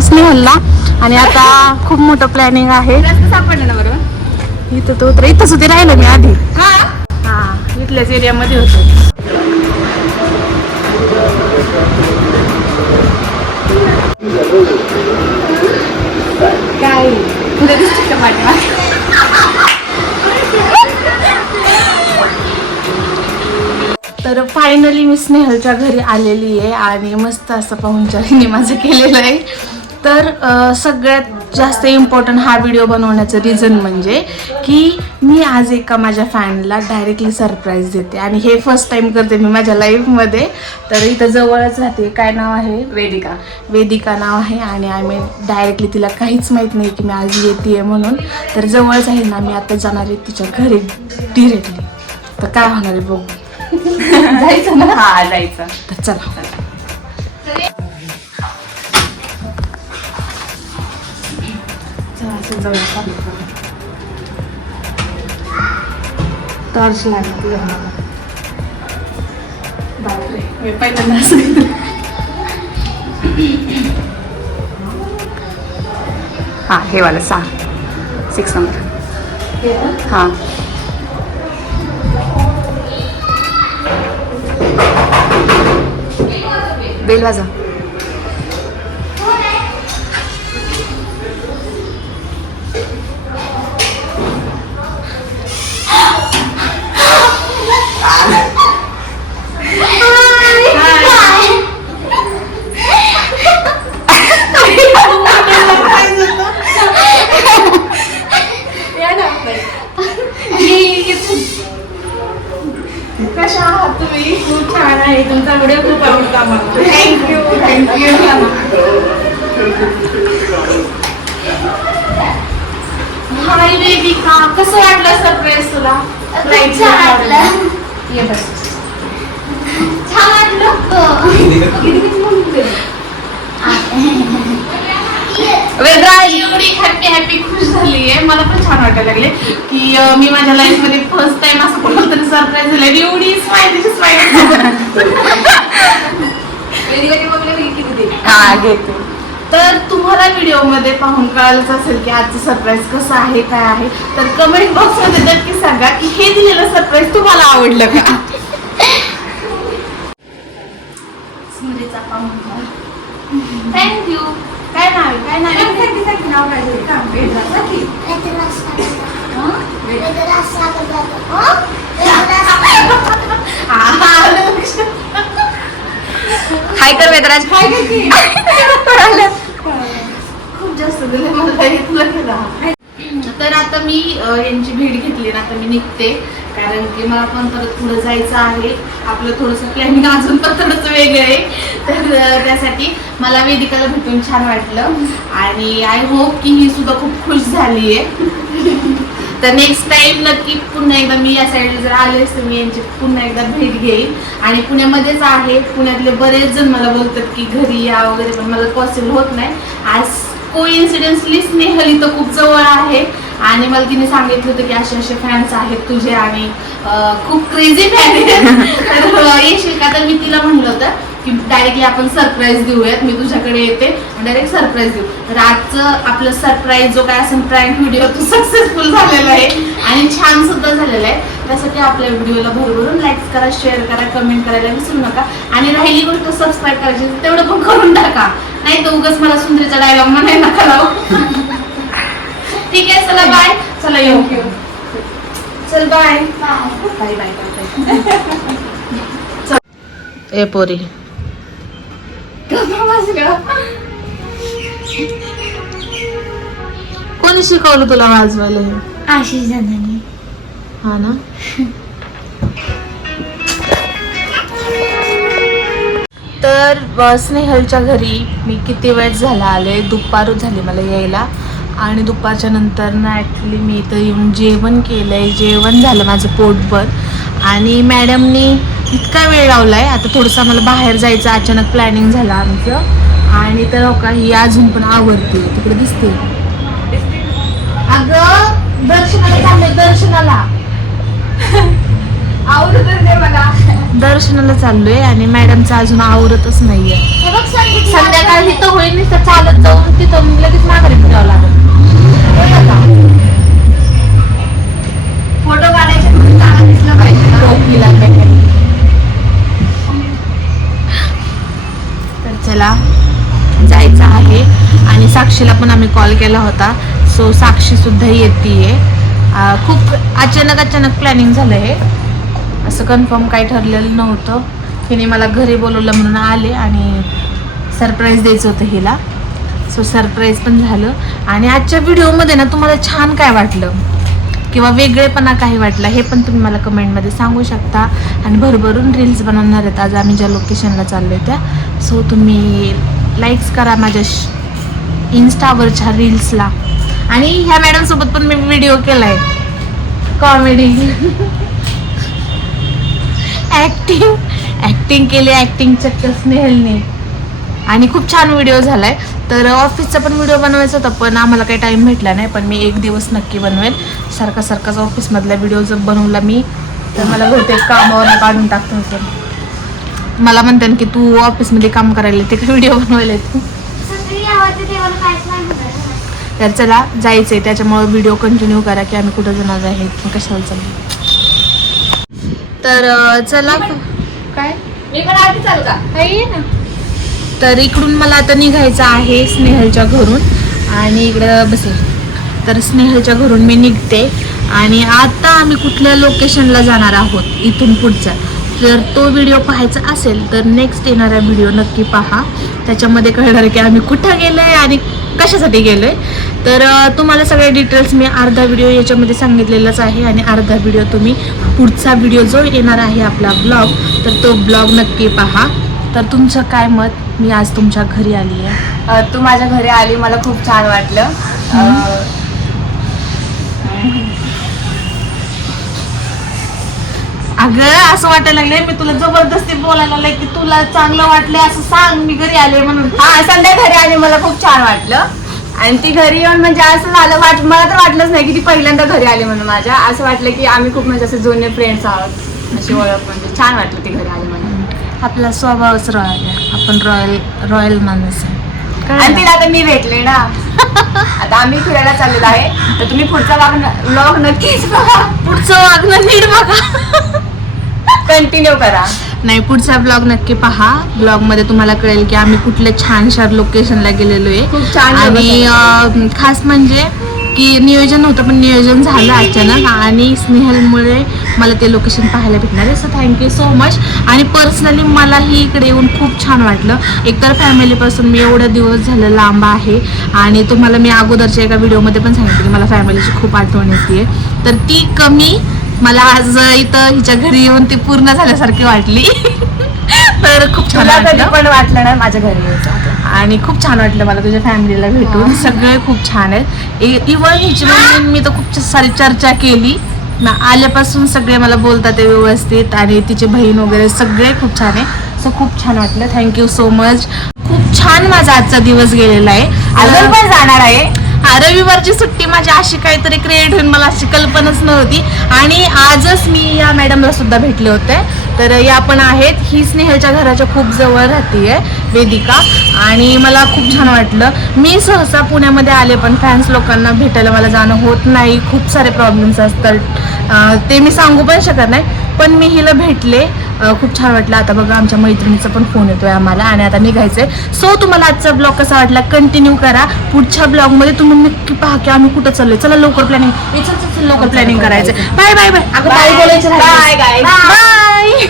स्नेहलला आणि आता खूप मोठं प्लॅनिंग आहे. रस्ता ना बरोबर इथं तो तर इथंच होते राहिलं मी आधी. हा इथल्याच एरियामध्ये होतो. काय? तुला दिसते का तर फायनली मी स्नेहलच्या घरी आलेली आहे आणि मस्त असं पाहुणचारीने माझं केलेलं आहे. तर सगळ्यात जास्त इम्पॉर्टंट हा व्हिडिओ बनवण्याचं रिझन म्हणजे की मी आज एका माझ्या फॅनला डायरेक्टली सरप्राईज देते आणि हे फर्स्ट टाइम करते मी माझ्या लाईफमध्ये तर इथं जवळच राहते. काय नाव आहे? वेदिका. वेदिका नाव आहे आणि आम्ही डायरेक्टली तिला काहीच माहीत नाही की मी आज येते म्हणून. तर जवळच आहे ना मी आता जाणार आहे तिच्या घरी डिरेक्टली तर काय होणार आहे बघू. जायचं ना? हा जायचं. तर चला. जाऊया का? टॉर्च लागला. बापरे मी पहिल्यांदा. हा हे वाला सहा सिक्स नंबर हा बेल वाजव हाय वेदिका कसं वाटलं सरप्राईज तुला. ये बस. छान एवढी हॅपी हॅपी खुश झाली आहे मला पण छान वाटायला लागले की मी माझ्या लाईफमध्ये फर्स्ट टाइम असं कोणाला तरी सरप्राईज झालं एवढी स्माइलीची स्माइल हा घेते. तुम्हाला व्हिडिओमध्ये पाहून कळालंच असेल की आजचं सरप्राईज कसं आहे काय आहे. तर कमेंट बॉक्समध्ये नक्की सांगा की हे दिलेलं सरप्राईज तुम्हाला आवडलं का? स्मृतीचा पाहुणचार थँक्यू काय नाव आहे? काय नाव आहे? हाय कर वेदराज. खूप जास्त दिले मला इथलं तर आता मी यांची भेट घेतली ना आता मी निघते. कारण की मला पण परत पुढे जायचं आहे. आपलं थोडंसं प्लॅनिंग अजून पण थोडंसं वेगळं आहे. तर त्यासाठी मला वेदिकाला भेटून छान वाटलं. आणि आय होप की ही सुद्धा खूप खुश झाली आहे. तर नेक्स्ट टाइम नक्की पुन्हा एकदा मी या साईडला जर आले तर मी यांची पुन्हा एकदा भेट घेईन. आणि पुण्यामध्येच आहे. पुण्यातले बरेच जण मला बोलतात की घरी या वगैरे पण मला पॉसिबल होत नाही. आज कोइन्सिडेन्सली स्नेहल इथं खूप जवळ आहे. आणि मला तिने सांगितलं होतं की असे असे फॅन्स आहेत तुझे आणि खूप क्रेझी फॅन आहेत. तर येशील का तर मी तिला म्हणलं होतं की डायरेक्टली आपण सरप्राईज देऊयात. मी तुझ्याकडे येते डायरेक्ट सरप्राईज देऊ. तर आजचं आपलं सरप्राईज जो काय असेल प्रँक व्हिडिओ तो सक्सेसफुल झालेला आहे. आणि छान सुद्धा झालेला आहे. त्यासाठी आपल्या व्हिडिओला भरभरून लाईक करा शेअर करा कमेंट करायला विसरू नका. आणि राहिली गोष्ट सबस्क्राईब करायची तेवढं पण करून टाका. नाही तर उगाच मला सुंदरीचा डायलॉग म्हणाय नका लावू. ठीक आहे चला बाय चला येऊ. चल बाय बाय बाय बाय ए पोरी. कोणी शिकवलं तुला वाजवायला? हे आशिष हा ना? तर स्नेहलच्या घरी मी किती वेळ झाला आले? दुपार झाली मला यायला. आणि दुपारच्या नंतर ना ॲक्च्युली मी इथं येऊन जेवण केलं आहे जेवण झालं माझं पोटभर. आणि मॅडमनी इतका वेळ लावला आहे आता थोडंसं आम्हाला बाहेर जायचं अचानक प्लॅनिंग झालं आमचं. आणि तर हो का ही अजून पण आवडते. तिकडे दिसते. अगं दर्शनाला चाललंय दर्शनाला. मला दर्शनाला चाललोय आणि मॅडमचं अजून आवरतच नाहीये. हे संध्याकाळी तर होईल नुसतं चालत जाऊन तिथं लगेच माघारी फिरावं लागेल. फोटो काढायचे म्हणून चांगलं दिसलं पाहिजे ना. टोपीला पॅकेट. तर चला जायचं आहे. आणि साक्षीला पण आम्ही कॉल केला होता. सो साक्षी सुद्धा येते खूप अचानक अचानक प्लॅनिंग झालं हे असं कन्फर्म काही ठरलेलं नव्हतं. हिने मला घरी बोलवलं म्हणून आले आणि सरप्राईज द्यायचं होतं हिला. सो सरप्राईज पण झालं. आणि आजच्या व्हिडिओमध्ये ना तुम्हाला छान काय वाटलं? किंवा वेगळेपणा काही वाटला? हे पण तुम्ही मला कमेंटमध्ये सांगू शकता. आणि भरभरून रील्स बनवणार आहेत. आज आम्ही ज्या लोकेशनला चाललो आहे त्या. सो तुम्ही लाईक्स करा माझ्या श- इन्स्टावरच्या रील्सला आणि ह्या मॅडमसोबत पण मी व्हिडिओ केला आहे कॉमेडी ॲक्टिंग ॲक्टिंग केली ॲक्टिंग चक्कर स्नेहलने. आणि खूप छान व्हिडिओ झालाय. तर ऑफिसचा पण व्हिडिओ बनवायचा होता पण आम्हाला काही टाईम भेटला नाही पण मी एक दिवस नक्की बनवेल. सारखा सारखाच ऑफिसमधला व्हिडिओ जर बनवला मी तर मला बहुतेक कामावर काढून टाकतो सर. मला म्हणतात की तू ऑफिसमध्ये काम करायला ते व्हिडिओ बनवायला तू तर चला जायचं आहे त्याच्यामुळे व्हिडिओ कंटिन्यू करा की आम्ही कुठं जाणार आहेत कशाला चाललो तर चला काय? मी पण आधी चालू का? काही ना. तर इकडून मला आता निघायचं आहे स्नेहलच्या घरून आणि इकडं बसेल. तर स्नेहलच्या घरून मी निघते आणि आता आम्ही कुठल्या लोकेशनला जाणार आहोत इथून पुढचा? जर तो व्हिडिओ पाहायचा असेल तर नेक्स्ट येणारा व्हिडिओ नक्की पहा. त्याच्यामध्ये कळणार की आम्ही कुठं गेलोय आणि कशासाठी गेलोय? तर तुम्हाला सगळे डिटेल्स मी अर्धा व्हिडिओ याच्यामध्ये सांगितलेलाच आहे आणि अर्धा व्हिडिओ तुम्ही पुढचा व्हिडिओ जो येणार आहे आपला ब्लॉग तर तो ब्लॉग नक्की पहा. तर तुमचं काय मत? मी आज तुमच्या घरी आली आहे तू माझ्या घरी आली मला खूप छान वाटलं. अगं असं वाटायला लागले मी तुला जबरदस्ती बोलायला लागले की तुला चांगलं वाटलं असं सांग मी घरी आले म्हणून. हा संध्या घरी आली मला खूप छान वाटलं. आणि ती घरी येऊन म्हणजे असं झालं वाट मला तर वाटलंच नाही की ती पहिल्यांदा घरी आली म्हणून माझ्या. असं वाटलं की आम्ही खूप म्हणजे असे जुने फ्रेंड्स आहोत अशी ओळख म्हणजे छान वाटलं ती घरी आली म्हणून. आपला स्वभावच रॉयल आहे. आपण रॉयल रॉयल माणूस आहे. आणि? तिला आता मी भेटले ना. आता आम्ही फिरायला चाललेलो आहे. तर तुम्ही पुढचा ब्लॉग नक्कीच बघा. पुढचं वागणं नीट बघा. कंटिन्यू करा. नाही पुढचा ब्लॉग नक्की पहा. ब्लॉगमध्ये तुम्हाला कळेल की आम्ही कुठल्या छानशा लोकेशनला गेलेलो आहे. खूप छान आणि अं, खास म्हणजे की नियोजन होतं पण नियोजन झालं अचानक. आणि स्नेहलमुळे मला ते लोकेशन पाहायला भेटणार आहे. So thank you so much आणि पर्सनली मलाही इकडे येऊन खूप छान वाटलं. एकतर फॅमिलीपासून मी एवढा दिवस झालं लांब आहे. आणि तुम्हाला मी अगोदरच्या एका व्हिडिओमध्ये पण सांगितलं की मला फॅमिलीची खूप आठवण येते. तर ती कमी मला आज इथं हिच्या घरी येऊन ती पूर्ण झाल्यासारखी वाटली. तर खूप छान तुला कधी वाटलं. पण वाटलं ना माझ्या घरी यायचं. आणि खूप छान वाटलं मला तुझ्या फॅमिलीला भेटून. सगळे खूप छान आहेत. इवन हिची बहीण मी तर खूप सारी चर्चा केली. ना आल्यापासून सगळे मला बोलतात ते व्यवस्थित आणि तिची बहीण वगैरे सगळे खूप छान आहे. सो खूप छान वाटलं. थँक्यू सो मच खूप छान माझा आजचा दिवस गेलेला आहे. अजून पण जाणार आहे. रविवारची सुट्टी माझी अशी काहीतरी क्रिएट होईल मला अशी कल्पनाच नव्हती. आणि आजच मी या मॅडमला सुद्धा भेटले होते. तर या पण आहेत. ही स्नेहलच्या घराच्या खूप जवळ राहतीये वेदिका. आणि मला खूप छान वाटलं. मी सहसा पुण्यामध्ये आले पण फॅन्स लोकांना भेटायला मला जाणं होत नाही. खूप सारे प्रॉब्लेम्स असतात. ते मी सांगू पण शकत नाही. पण मी हिला भेटले. खूप छान वाटलं. आता बघा आमच्या मैत्रिणीचा पण फोन येतोय आम्हाला आणि आता निघायचंय. सो तुम्हाला आजचा ब्लॉग कसा वाटला? कंटिन्यू करा. पुढच्या ब्लॉगमध्ये तुम्ही नक्की पहा की आम्ही कुठं चाललोय. चला लवकर प्लॅनिंग लवकर प्लॅनिंग करायचं बाय बाय बाय अगं बाय बाय बाय बाय